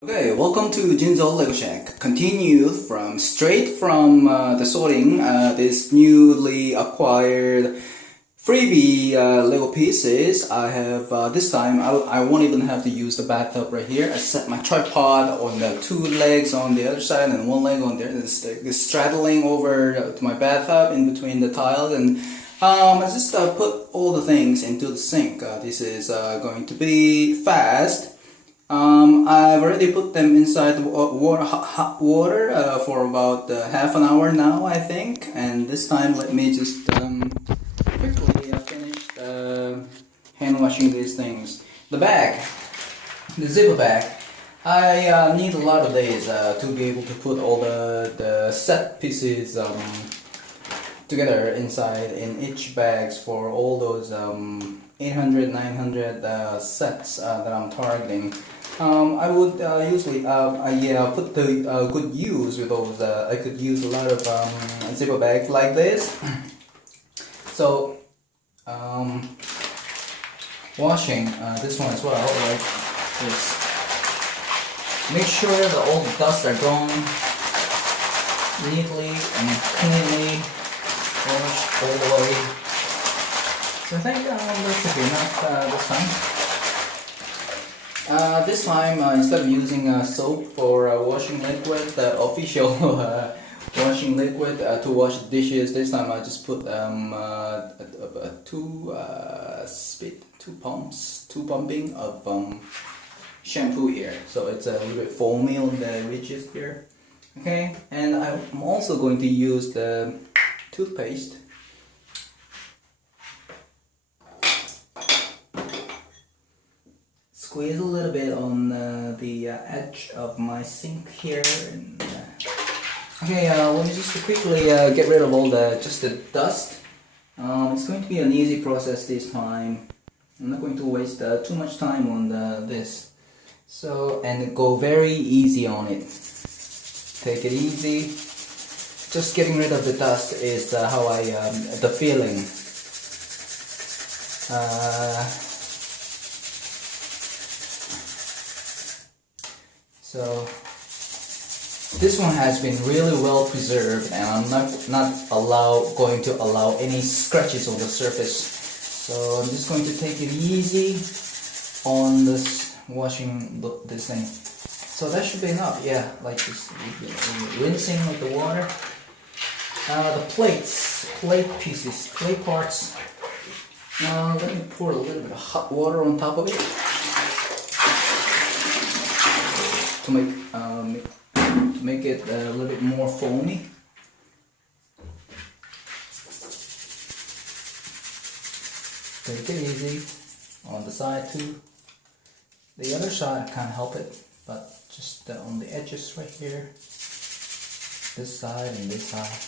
Okay, welcome to Jinzo Lego Shack. Continued from straight from the sorting this newly acquired freebie Lego pieces. I have this time I won't even have to use the bathtub right here. I set my tripod on the two legs on the other side and one leg on there. It's straddling over to my bathtub in between the tiles, and I just put all the things into the sink. This is going to be fast. I've already put them inside hot water for about half an hour now, I think. And this time, let me just quickly finish hand washing these things. The bag, the zipper bag. I need a lot of days to be able to put all the set pieces together inside in each bags for all those 800, 900 sets that I'm targeting. I would usually put the good use with those. I could use a lot of zipper bags like this. So washing this one as well, like this. Make sure that all the dust are gone neatly and cleanly washed all the way. So I think that should be enough this time. This time, instead of using soap for washing liquid, the official washing liquid to wash the dishes, this time I just put two pumping of shampoo here. So it's a little bit foamy on the ridges here. Okay, and I'm also going to use the toothpaste. Squeeze a little bit on the edge of my sink here. And, okay, let me just quickly get rid of all the dust. It's going to be an easy process this time. I'm not going to waste too much time on this. So, and go very easy on it. Take it easy. Just getting rid of the dust is how the feeling. So this one has been really well preserved, and I'm not going to allow any scratches on the surface. So I'm just going to take it easy on this washing this thing. So that should be enough. Yeah, like just rinsing with the water. The plate pieces, plate parts. Let me pour a little bit of hot water on top of it to make it a little bit more foamy. Take it easy on the side too. The other side I can't help it, but just on the edges right here. This side and this side.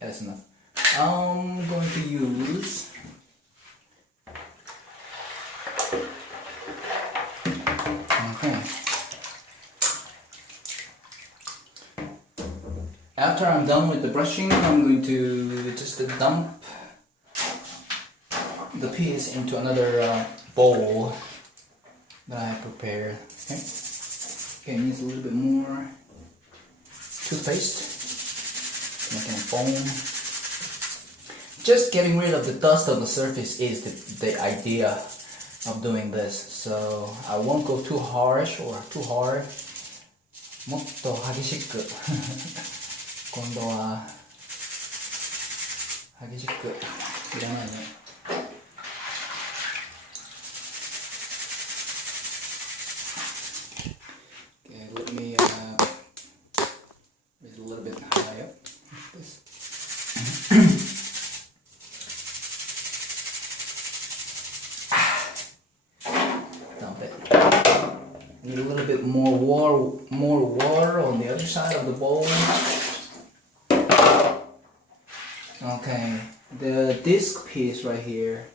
That's enough. I'm going to use okay. After I'm done with the brushing, I'm going to just dump the piece into another bowl that I prepared. Okay. Okay, needs a little bit more toothpaste. Making a foam. Just getting rid of the dust on the surface is the idea of doing this. So I won't go too harsh or too hard. もっと激しく今度は激しくいらないね。Okay, let me raise a little bit high up. Like this. Dump it. Need a little bit more water on the other side of the bowl. Okay, the disc piece right here.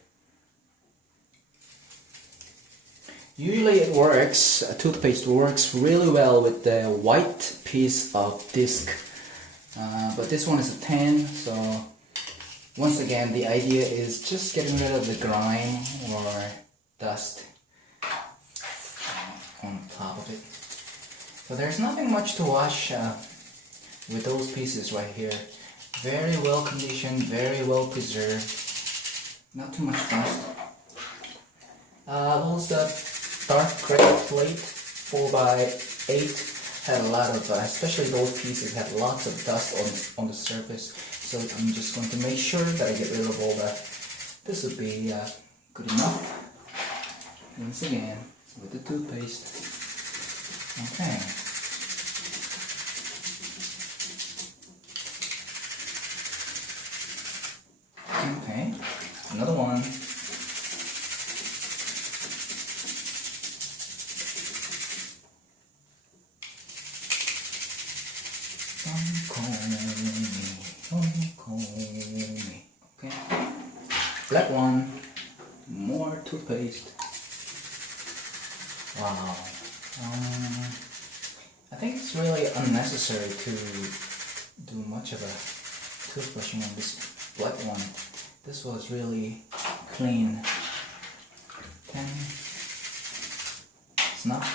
Usually it works, toothpaste works really well with the white piece of disc. but this one is a 10, so once again the idea is just getting rid of the grime or dust on top of it. So there's nothing much to wash with those pieces right here. Very well conditioned, very well preserved, not too much dust. Those dark gray plate 4x8 had a lot of, especially those pieces had lots of dust on the surface. So I'm just going to make sure that I get rid of all that. This would be good enough. Once again, with the toothpaste. Okay. Okay, another one. Okay, black one, more toothpaste. Wow. I think it's really unnecessary to do much of a toothbrushing on this black one. This was really clean. Okay. It's not.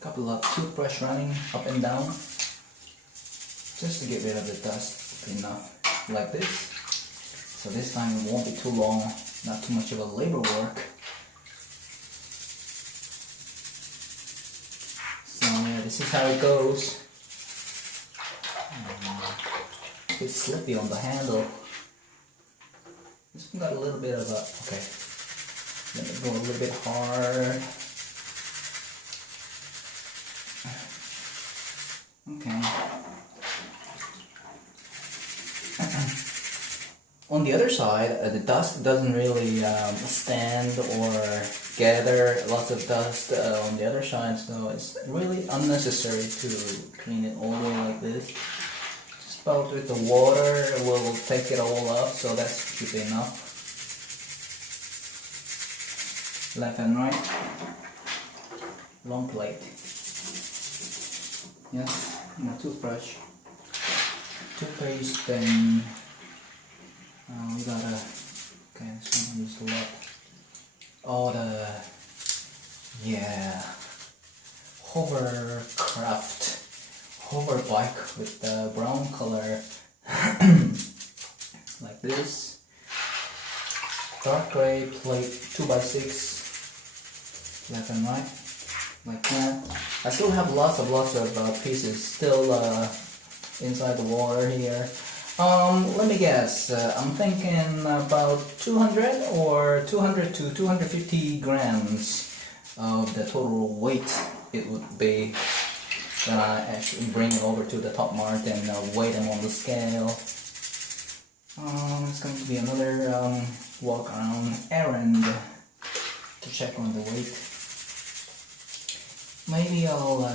Couple of toothbrush running up and down just to get rid of the dust enough, like this. So this time it won't be too long, not too much of a labor work. So yeah, this is how it goes. A bit slippy on the handle. This one got a little bit of a, okay, let me go a little bit hard. Okay. On the other side, the dust doesn't really stand or gather lots of dust on the other side, so it's really unnecessary to clean it all the way like this. Just about with the water will take it all up, so that should be enough. Left and right, long plate. Yes, no toothbrush, toothpaste, then we gotta, okay, this one is a lot. Oh, yeah, hover bike with the brown color, like this. Dark gray plate 2x6, left and right, like that. I still have lots of pieces still inside the water here. Let me guess, I'm thinking about 200 or 200 to 250 grams of the total weight it would be when I actually bring it over to the top mark and weigh them on the scale. It's going to be another walk around errand to check on the weight. Maybe I'll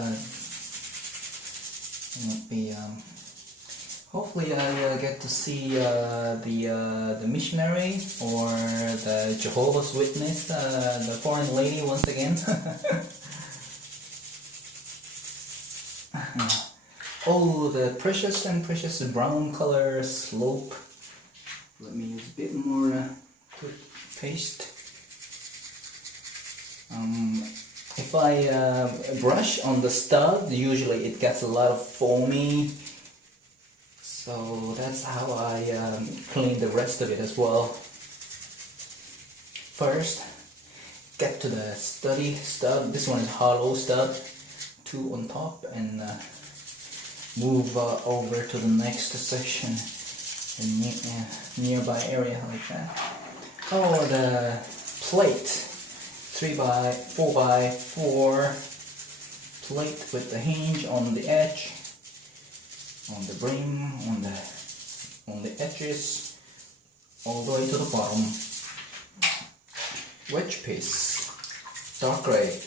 hopefully I get to see the missionary or the Jehovah's Witness, the foreign lady once again. Oh, the precious and precious brown color slope. Let me use a bit more toothpaste. If I brush on the stud, usually it gets a lot of foamy. So that's how I clean the rest of it as well. First, get to the stud. This one is hollow stud. 2 on top, and move over to the next section, the nearby area like that. Oh, the plate, 4x4 plate with the hinge on the edge, on the brim, on the edges, all the way to the bottom. Wedge piece, dark gray.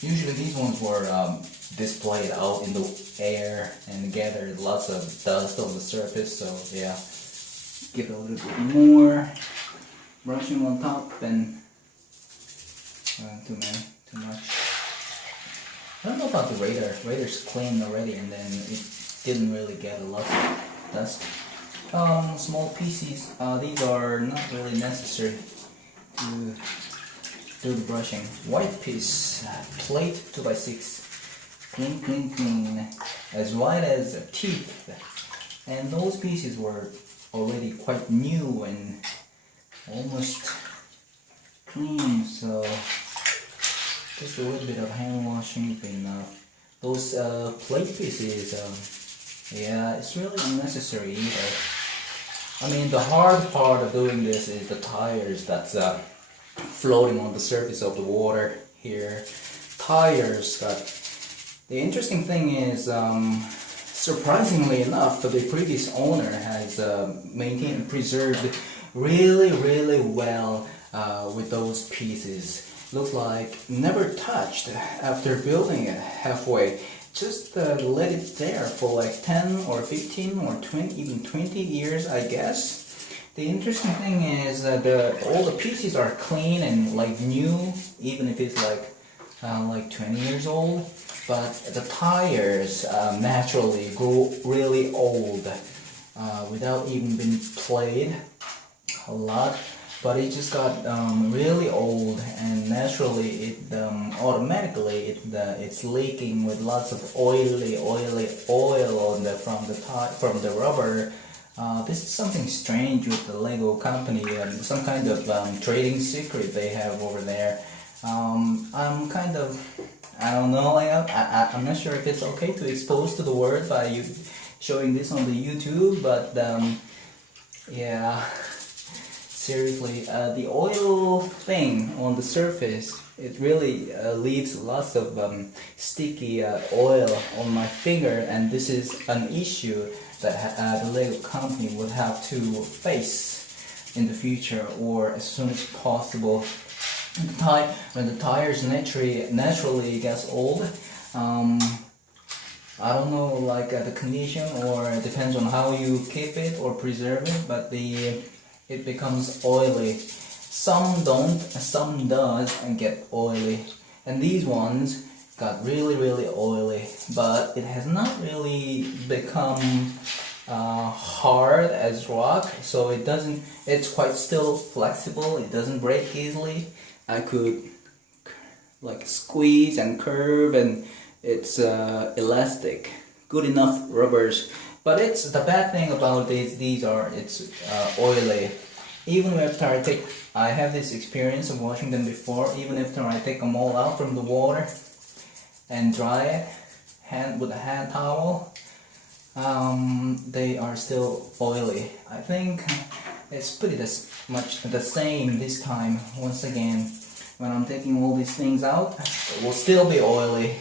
Usually these ones were displayed out in the air and gathered lots of dust on the surface, so yeah, give it a little bit more brushing on top, and too much. I don't know about the radar. Radar's clean already, and then it didn't really get a lot of dust. Small pieces. These are not really necessary to do the brushing. White piece, plate 2x6. Clean, clean, clean. As white as teeth. And those pieces were already quite new and almost clean, so just a little bit of hand washing would be enough. Those plate pieces, yeah, it's really unnecessary either. I mean, the hard part of doing this is the tires that's floating on the surface of the water here. Tires got... The interesting thing is, surprisingly enough, the previous owner has maintained and preserved really well with those pieces. Looks like never touched after building it halfway. Just let it there for like 10 or 15 or 20, even 20 years, I guess. The interesting thing is that all the pieces are clean and like new, even if it's like 20 years old. But the tires naturally grow really old without even being played a lot. But it just got really old, and naturally it automatically it's leaking with lots of oily oil on from the rubber. This is something strange with the Lego company, some kind of trading secret they have over there. I'm kind of, I don't know, I'm not sure if it's okay to expose to the world by you showing this on the YouTube, but yeah. Seriously, the oil thing on the surface, it really leaves lots of sticky oil on my finger, and this is an issue that the Lego company would have to face in the future or as soon as possible. When the tires naturally gets old, I don't know, like the condition, or it depends on how you keep it or preserve it, but it becomes oily. Some don't, some does and get oily. And these ones got really oily, but it has not really become hard as rock, so it's quite still flexible, it doesn't break easily. I could like squeeze and curve, and it's elastic, good enough rubbers. But it's the bad thing about it's oily. Even after I have this experience of washing them before, even after I take them all out from the water and dry it with a hand towel, they are still oily. I think it's pretty much the same this time. Once again, when I'm taking all these things out, it will still be oily.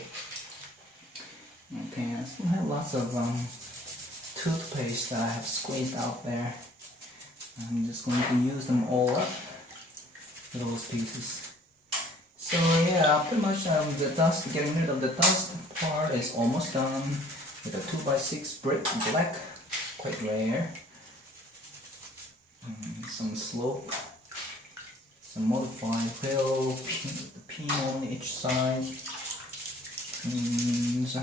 Okay, I still have lots of toothpaste that I have squeezed out there. I'm just going to use them all up with those pieces. So yeah, pretty much the dust, getting rid of the dust part is almost done with a 2x6 brick black, quite rare. Some slope, some modified fill, the pin on each side, pins.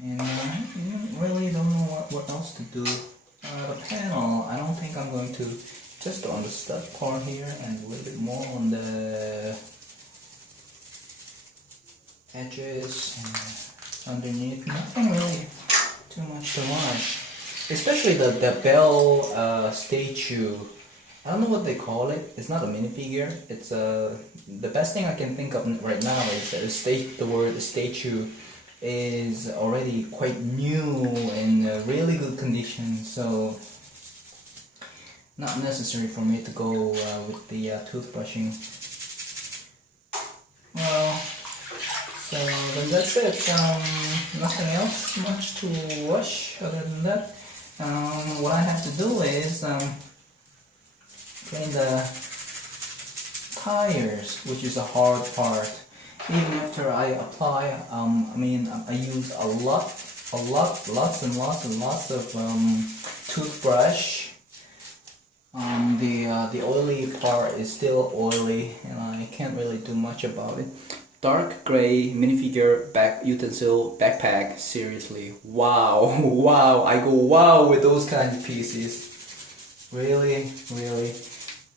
And I really don't know what else to do. The panel, I don't think I'm going to, just on the stud part here and a little bit more on the edges and underneath. Nothing really too much to watch. Especially the Belle statue. I don't know what they call it. It's not a minifigure. It's the best thing I can think of right now is the word statue is already quite new and really good condition, so not necessary for me to go with the toothbrushing. Well, so then that's it. Nothing else much to wash other than that. What I have to do is clean the tires, which is a hard part. Even after I apply, I use lots and lots of toothbrush. The oily part is still oily, and I can't really do much about it. dark gray minifigure back utensil backpack. Seriously, wow, wow! I go wow with those kind of pieces. Really, really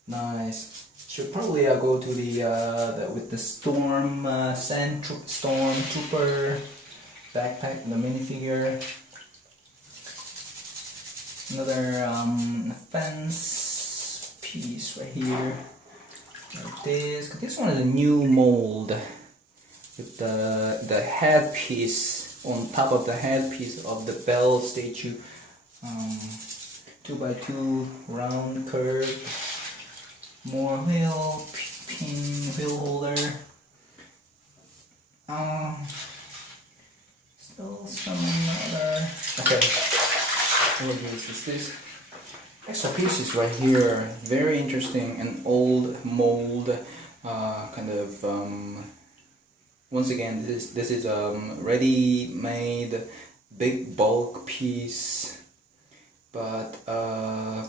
nice. Should probably go to the with the storm storm trooper backpack, the minifigure. Another fence piece right here. Like this. This one is a new mold with the headpiece on top of the headpiece of the Belle statue. 2x2 round curve, more wheel, pin wheel holder. Still some other. Okay, what is this? Extra pieces right here, very interesting, an old mold, kind of. Once again, this is ready-made big bulk piece, but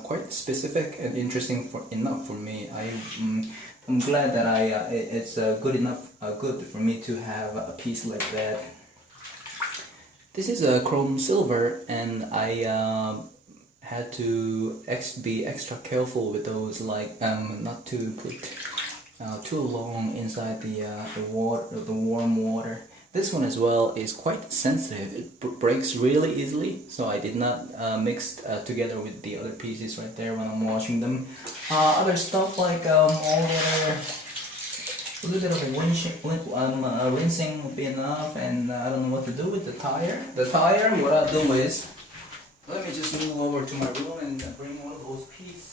quite specific and interesting enough for me. I'm glad that it's good enough, good for me to have a piece like that. This is a chrome silver, and I had to be extra careful with those, like not to put too long inside the warm water. This one as well is quite sensitive. It breaks really easily, so I did not mix together with the other pieces right there when I'm washing them. Other stuff like all the other, a little bit of rinsing would be enough, and I don't know what to do with the tire. The tire, what I'll do is, let me just move over to my room and bring one of those pieces.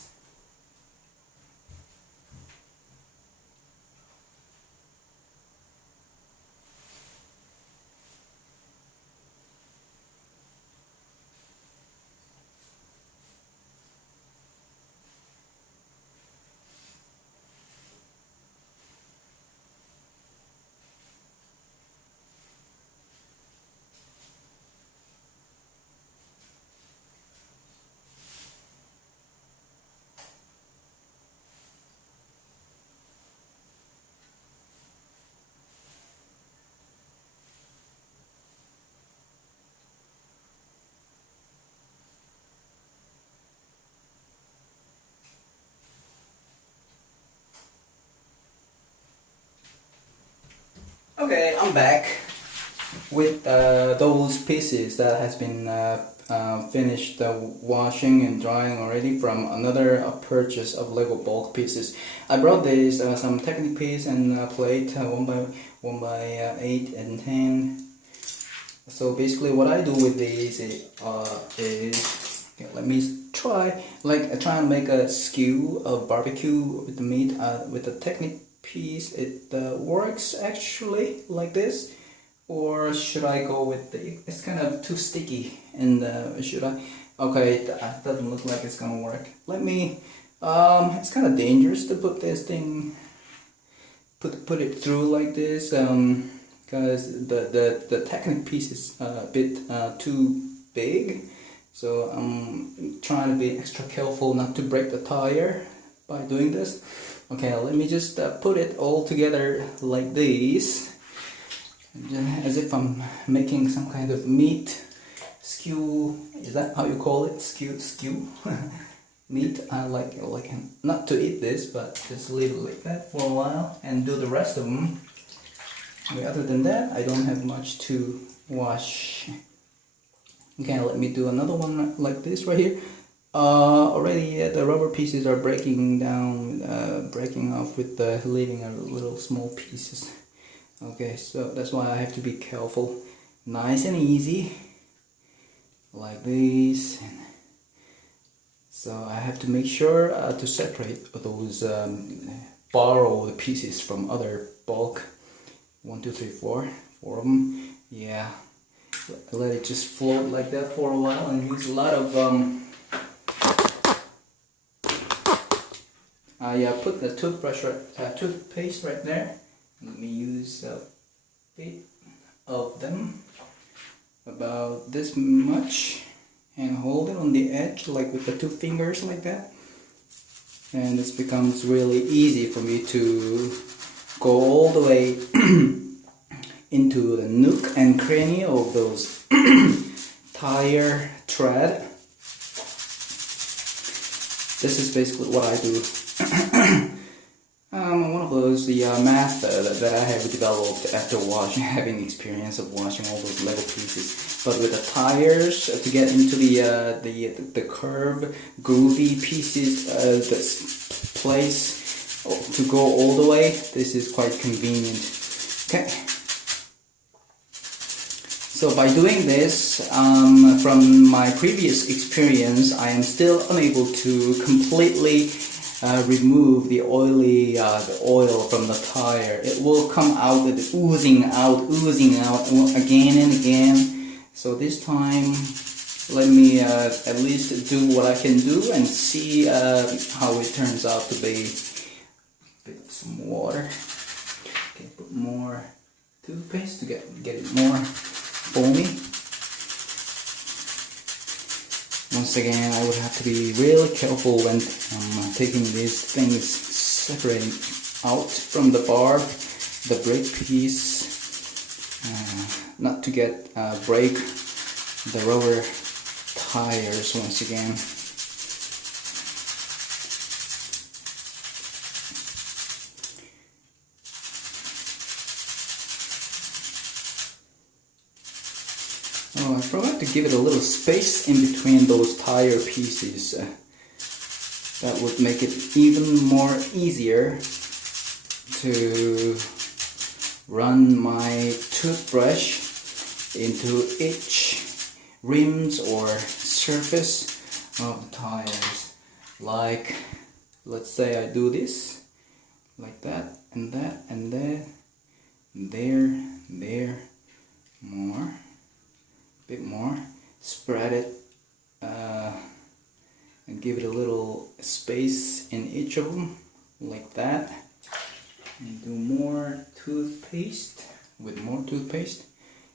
Okay, I'm back with those pieces that has been finished washing and drying already from another purchase of Lego bulk pieces. I brought these some Technic piece and plate 1 by 8 and 10. So basically, what I do with these is okay, let me try and make a skew of barbecue with the meat with the Technic piece. It works actually like this, or should I go with it's kind of too sticky, and should I? Okay, it doesn't look like it's gonna work. Let me, it's kind of dangerous to put this thing, put it through like this, because the Technic piece is a bit too big, so I'm trying to be extra careful not to break the tire by doing this. Okay, let me just put it all together like this, as if I'm making some kind of meat skew. Is that how you call it? Skew? Meat. I like not to eat this, but just leave it like that for a while and do the rest of them. Okay, other than that, I don't have much to wash. Okay, let me do another one like this right here. Already the rubber pieces are breaking down, breaking off with the leaving a little small pieces. Okay, so that's why I have to be careful. Nice and easy, like this. So I have to make sure to separate those borrowed pieces from other bulk. 1, 2, 3, 4 of them. Yeah, let it just float like that for a while, and use a lot of yeah, put the toothpaste right there. Let me use a bit of them, about this much, and hold it on the edge, like with the 2 fingers like that. And this becomes really easy for me to go all the way into the nook and cranny of those tire tread. This is basically what I do. One of those method that I have developed after having experience of washing all those Lego pieces. But with the tires to get into the curve, groovy pieces, this place to go all the way. This is quite convenient. Okay. So by doing this, from my previous experience, I am still unable to completely remove the oil from the tire. It will come out with oozing out again and again. So this time, let me at least do what I can do and see how it turns out to be. Put some water. Okay, put more toothpaste to get it more foamy. Once again, I would have to be really careful when taking these things, separating out from the barb, the brake piece, not to break the rubber tires once again. Oh, I forgot to give it a little space in between those tire pieces. That would make it even more easier to run my toothbrush into each rims or surface of the tires. Like, let's say I do this, like that, and that, and there, more. Bit more, spread it and give it a little space in each of them like that, and do more toothpaste with more toothpaste,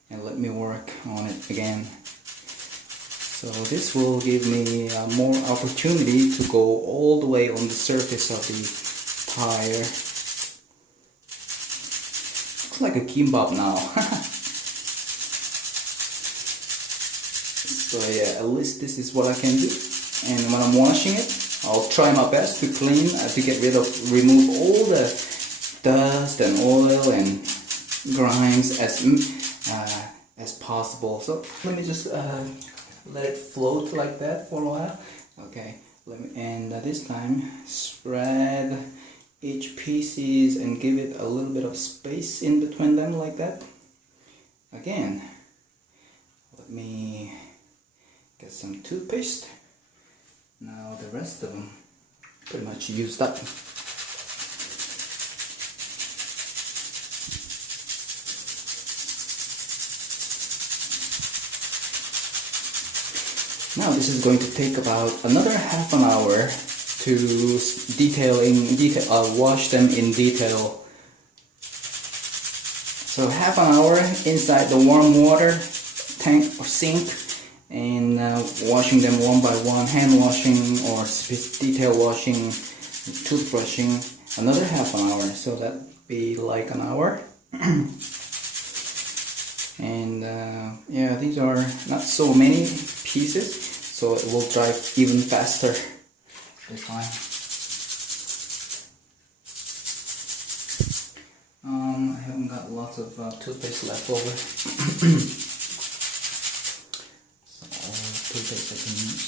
and let me work on it again. So this will give me more opportunity to go all the way on the surface of the tire. Looks like a kimbap now. So yeah, at least this is what I can do. And when I'm washing it, I'll try my best to clean, remove all the dust and oil and grinds as possible. So let me just let it float like that for a while. Okay, and this time spread each pieces and give it a little bit of space in between them like that. Again, let me get some toothpaste. Now the rest of them pretty much used up. Now this is going to take about another half an hour to wash them in detail. So half an hour inside the warm water tank or sink, and washing them one by one, hand washing or detail washing, toothbrushing, another half an hour, so that'd be like an hour. And yeah, these are not so many pieces, so it will dry even faster this time. I haven't got lots of toothpaste left over. Toothpaste I can use.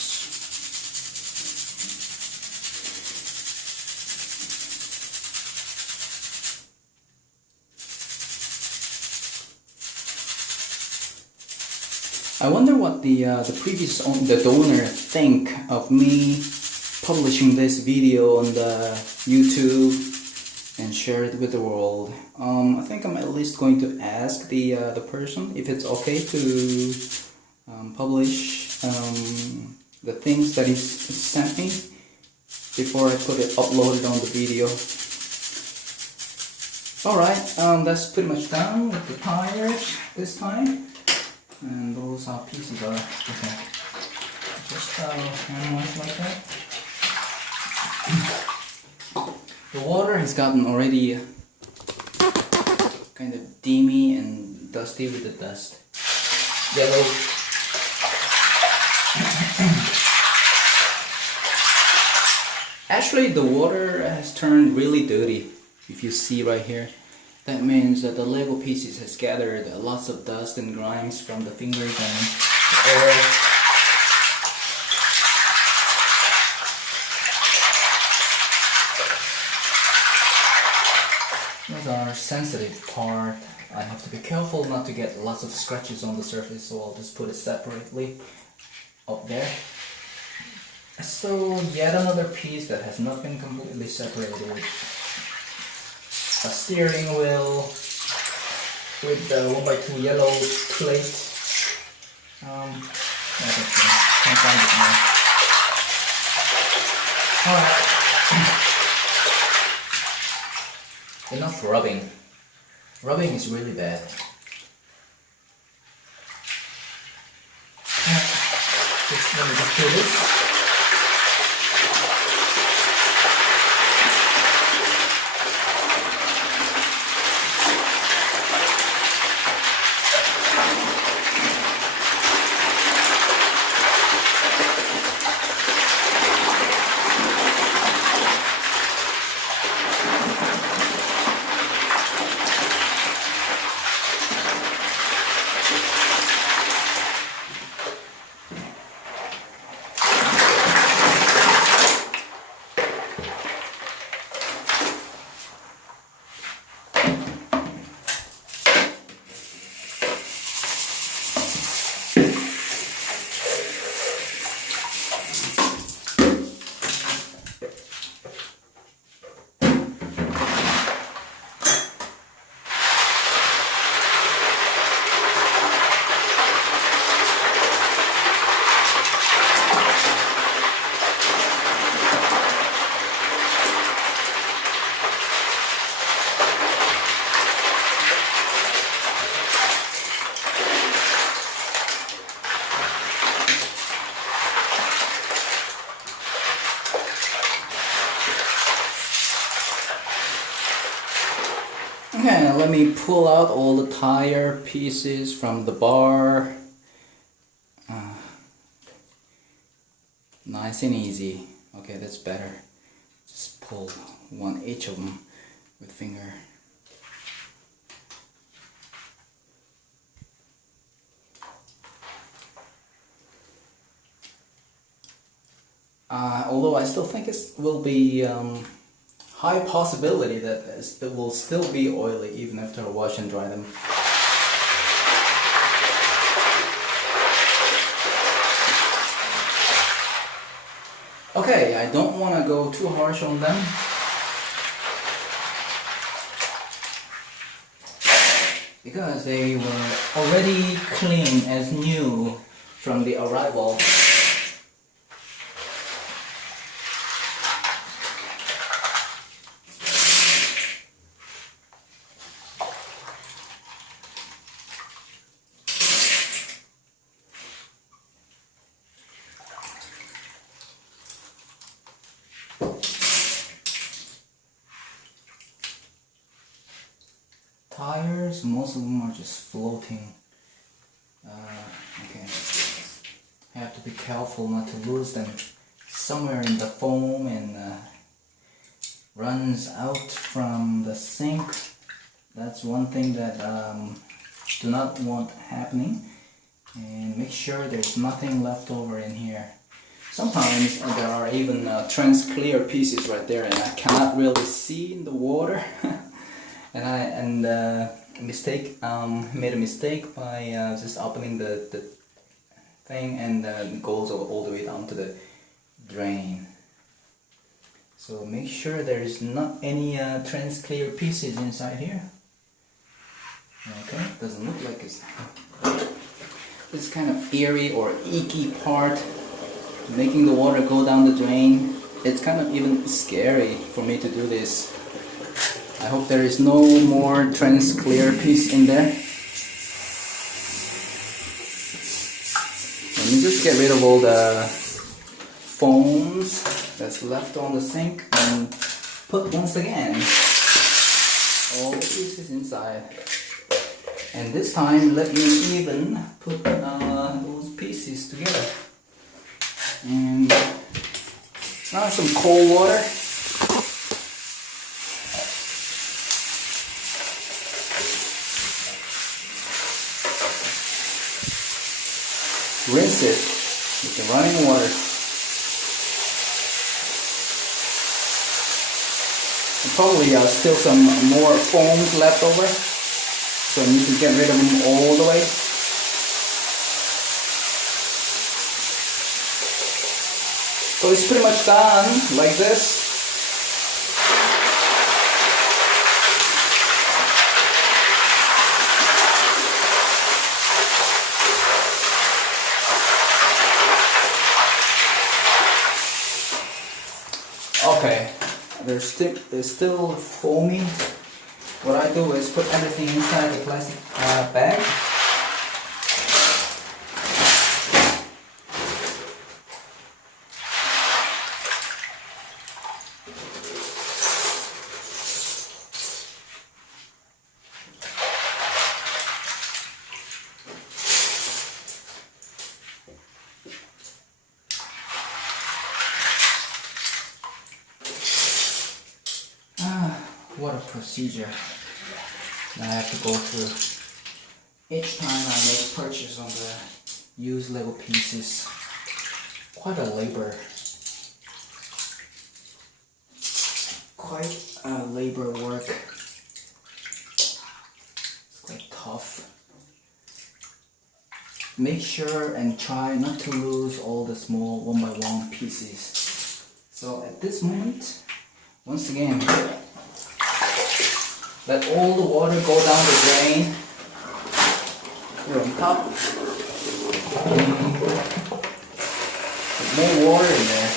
I wonder what the donor think of me publishing this video on the YouTube and share it with the world. I think I'm at least going to ask the person if it's okay to publish the things that he sent me before I upload it on the video. Alright, that's pretty much done with the tires this time. And those pieces are okay. Just hand wash like that. The water has gotten already kind of dimmy and dusty with the dust. Yellow. Actually, the water has turned really dirty. If you see right here, that means that the Lego pieces has gathered lots of dust and grimes from the fingers and oil. Those are sensitive part. I have to be careful not to get lots of scratches on the surface, so I'll just put it separately up there. So yet another piece that has not been completely separated. A steering wheel with the 1x2 yellow plate. Can't find it now. Alright. Enough rubbing. Rubbing is really bad. Let me just do this. Okay, let me pull out all the tire pieces from the bar. Nice and easy. Okay, that's better. Just pull one each of them with finger. Although I still think it will be high possibility that it will still be oily even after I wash and dry them. Okay, I don't want to go too harsh on them. Because they were already clean as new from the arrival. Tires, most of them are just floating. Okay, I have to be careful not to lose them somewhere in the foam and runs out from the sink. That's one thing that do not want happening. And make sure there's nothing left over in here. Sometimes there are even trans-clear pieces right there and I cannot really see in the water. And made a mistake by just opening the thing, and it goes all the way down to the drain. So make sure there is not any trans-clear pieces inside here. Okay, doesn't look like it's this kind of eerie or icky part making the water go down the drain. It's kind of even scary for me to do this. I hope there is no more trans-clear piece in there. Let me just get rid of all the foams that's left on the sink and put once again all the pieces inside. And this time, let me even put those pieces together. And now some cold water. Rinse it with the running water. And probably still some more foams left over, so I need to get rid of them all the way. So it's pretty much done like this. Okay, there's still foamy. What I do is put everything inside the plastic bag. What a procedure that I have to go through each time I make purchase on the used Lego pieces. Quite a labor. Quite a labor work. It's quite tough. Make sure and try not to lose all the small one by one pieces. So at this moment, once again, let all the water go down the drain. Here on top. Put more water in there.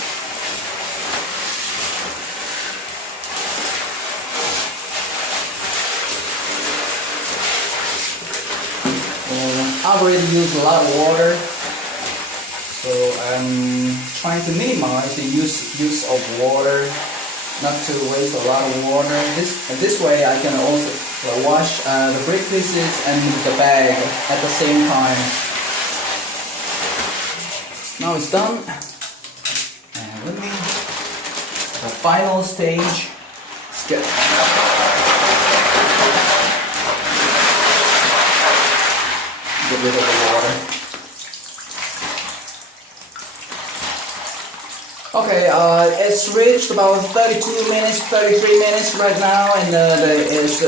I've already used a lot of water, so I'm trying to minimize the use of water, not to waste a lot of water. This way I can also wash the brick pieces and the bag at the same time. Now it's done. And let me, the final stage, let's get rid of the water. Okay, it's reached about 32 minutes, 33 minutes right now, and it's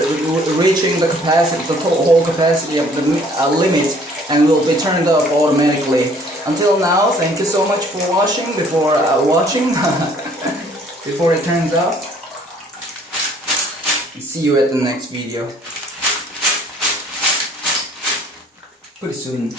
reaching the capacity, the whole capacity of the limit, and will be turned off automatically. Until now, thank you so much for watching. Before before it turns off. See you at the next video. Pretty soon.